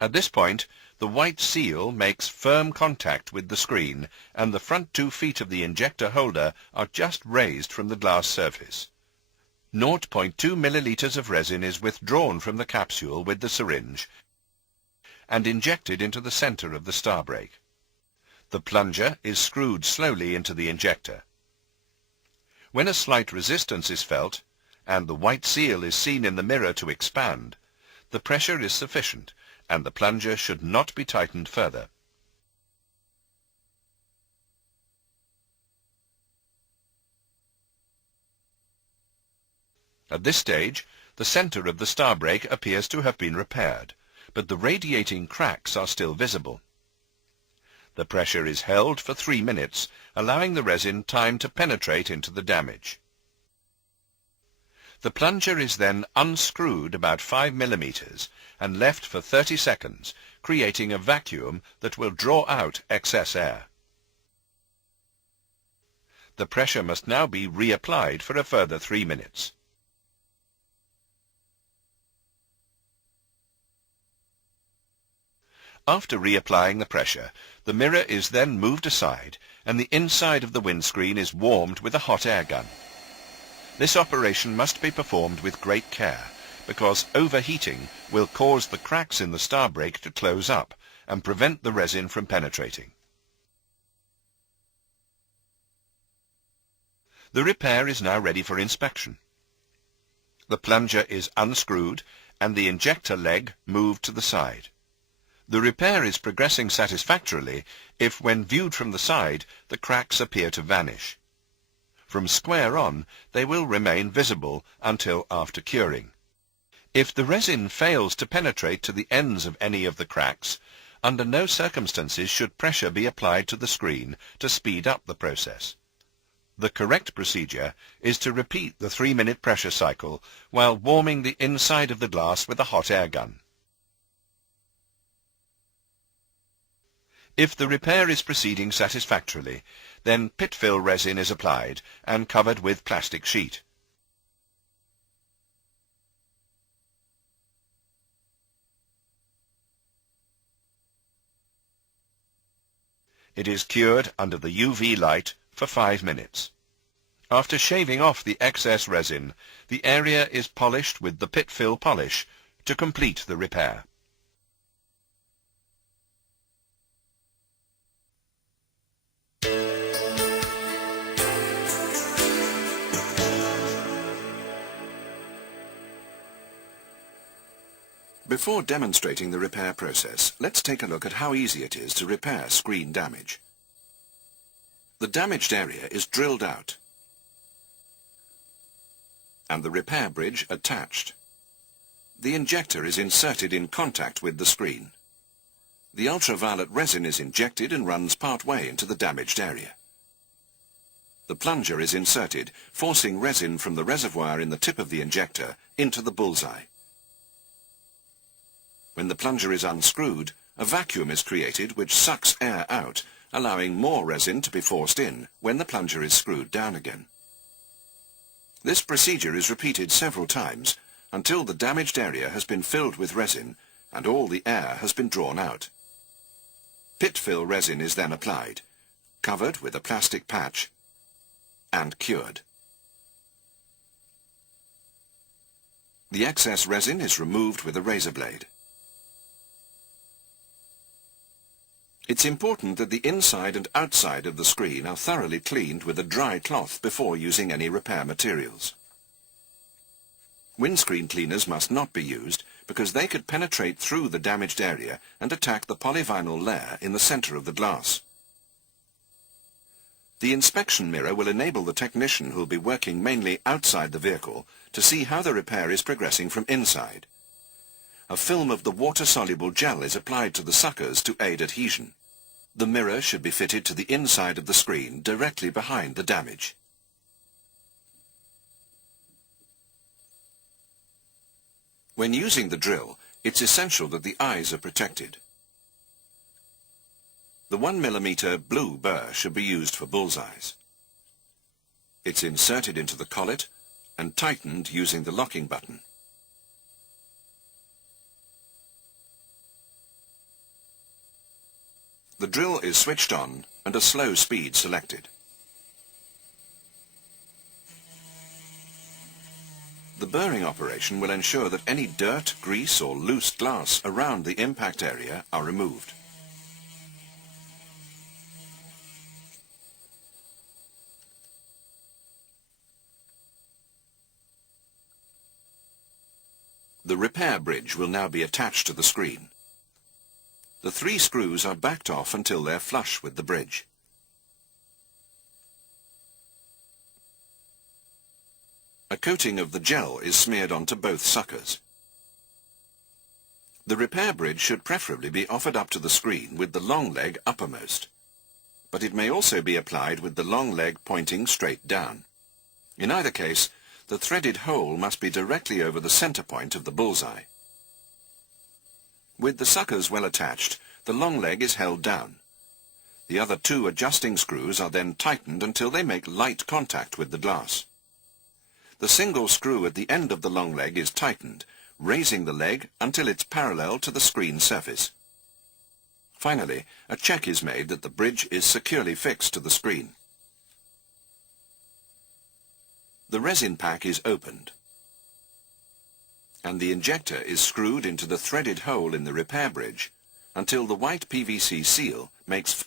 At this point, the white seal makes firm contact with the screen, and the front 2 feet of the injector holder are just raised from the glass surface. 0.2 milliliters of resin is withdrawn from the capsule with the syringe and injected into the center of the star break. The plunger is screwed slowly into the injector. When a slight resistance is felt, and the white seal is seen in the mirror to expand, the pressure is sufficient, and the plunger should not be tightened further. At this stage, the center of the star break appears to have been repaired, but the radiating cracks are still visible. The pressure is held for 3 minutes, allowing the resin time to penetrate into the damage. The plunger is then unscrewed about 5 millimeters and left for 30 seconds, creating a vacuum that will draw out excess air. The pressure must now be reapplied for a further 3 minutes. After reapplying the pressure, the mirror is then moved aside and the inside of the windscreen is warmed with a hot air gun. This operation must be performed with great care, because overheating will cause the cracks in the star break to close up and prevent the resin from penetrating. The repair is now ready for inspection. The plunger is unscrewed and the injector leg moved to the side. The repair is progressing satisfactorily if, when viewed from the side, the cracks appear to vanish. From square on, they will remain visible until after curing. If the resin fails to penetrate to the ends of any of the cracks, under no circumstances should pressure be applied to the screen to speed up the process. The correct procedure is to repeat the 3-minute pressure cycle while warming the inside of the glass with a hot air gun. If the repair is proceeding satisfactorily, then pit-fill resin is applied and covered with plastic sheet. It is cured under the UV light for 5 minutes. After shaving off the excess resin, the area is polished with the pit-fill polish to complete the repair. Before demonstrating the repair process, let's take a look at how easy it is to repair screen damage. The damaged area is drilled out and the repair bridge attached. The injector is inserted in contact with the screen. The ultraviolet resin is injected and runs part way into the damaged area. The plunger is inserted, forcing resin from the reservoir in the tip of the injector into the bullseye. When the plunger is unscrewed, a vacuum is created which sucks air out, allowing more resin to be forced in when the plunger is screwed down again. This procedure is repeated several times until the damaged area has been filled with resin and all the air has been drawn out. Pit-fill resin is then applied, covered with a plastic patch, and cured. The excess resin is removed with a razor blade. It's important that the inside and outside of the screen are thoroughly cleaned with a dry cloth before using any repair materials. Windscreen cleaners must not be used because they could penetrate through the damaged area and attack the polyvinyl layer in the center of the glass. The inspection mirror will enable the technician who will be working mainly outside the vehicle to see how the repair is progressing from inside. A film of the water-soluble gel is applied to the suckers to aid adhesion. The mirror should be fitted to the inside of the screen directly behind the damage. When using the drill, it's essential that the eyes are protected. The 1 millimeter blue burr should be used for bullseyes. It's inserted into the collet and tightened using the locking button. The drill is switched on and a slow speed selected. The burring operation will ensure that any dirt, grease or loose glass around the impact area are removed. The repair bridge will now be attached to the screen. The 3 screws are backed off until they're flush with the bridge. A coating of the gel is smeared onto both suckers. The repair bridge should preferably be offered up to the screen with the long leg uppermost, but it may also be applied with the long leg pointing straight down. In either case, the threaded hole must be directly over the center point of the bullseye. With the suckers well attached, the long leg is held down. The other 2 adjusting screws are then tightened until they make light contact with the glass. The single screw at the end of the long leg is tightened, raising the leg until it's parallel to the screen surface. Finally, a check is made that the bridge is securely fixed to the screen. The resin pack is opened, and the injector is screwed into the threaded hole in the repair bridge until the white PVC seal makes